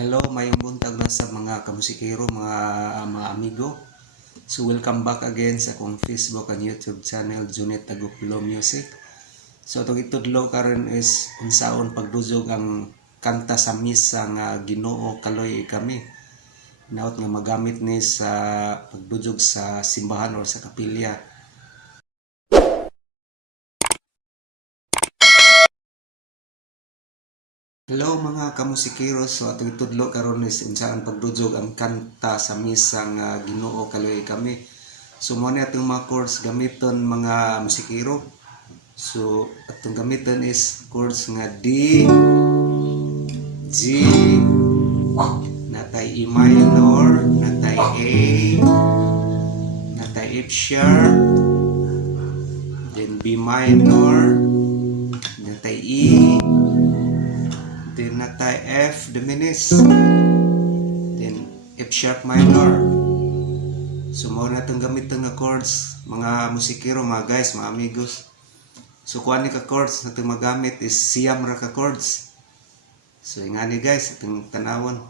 Hello, mayong buntag na sa mga kamusikero, mga mga amigo. So welcome back again sa akong Facebook and YouTube channel Junet Taguplo Music. So itong itudlo karon is unsaon pagduzog ang kanta sa misa nga Ginoo kaloy kami. Naot nga magamit ni sa pagduzog sa simbahan or sa kapilya. Hello mga kamusikero, so atong itudlo karon is unsaan pagdudjog ang kanta sa misa nga Ginoo kaloy kami. So mo ni atong mga chords gamiton mga musikero. So atong gamiton is chords nga D G natay E minor, natay A, natay F sharp, then B minor, diminished then F sharp minor. So mao na gamit nga chords mga musikero mga guys mga amigos. So kuha ni ka chords na magamit is siyam ra ka chords. So ingani guys itong tanawon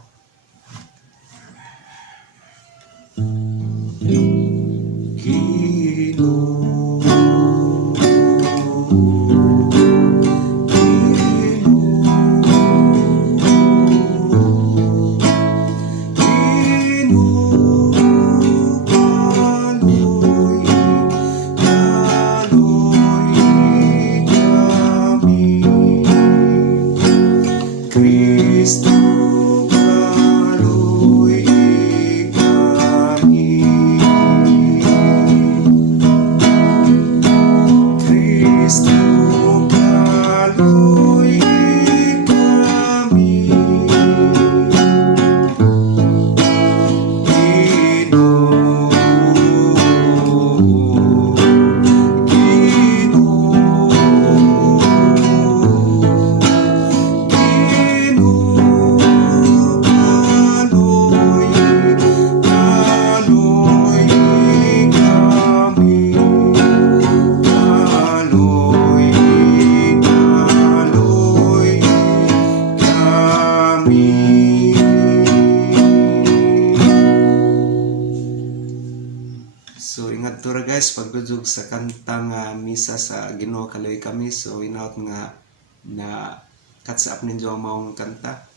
So ingat to ra guys pagdudug sa kantang nga misa sa Ginoo kaloy kami so inaot nga na catch up ninyo ang maong kanta.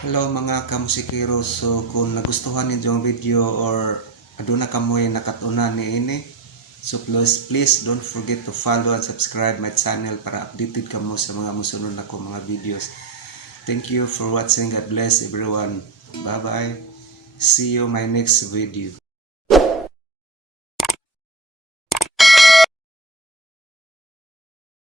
Hello mga kamusikero so kung nagustuhan ninyo ang video or aduna kamoy nakatuna ni ini so please please don't forget to follow and subscribe my channel para updated kamo sa mga musunod na ko mga videos. Thank you for watching. God bless everyone. Bye bye. See you my next video.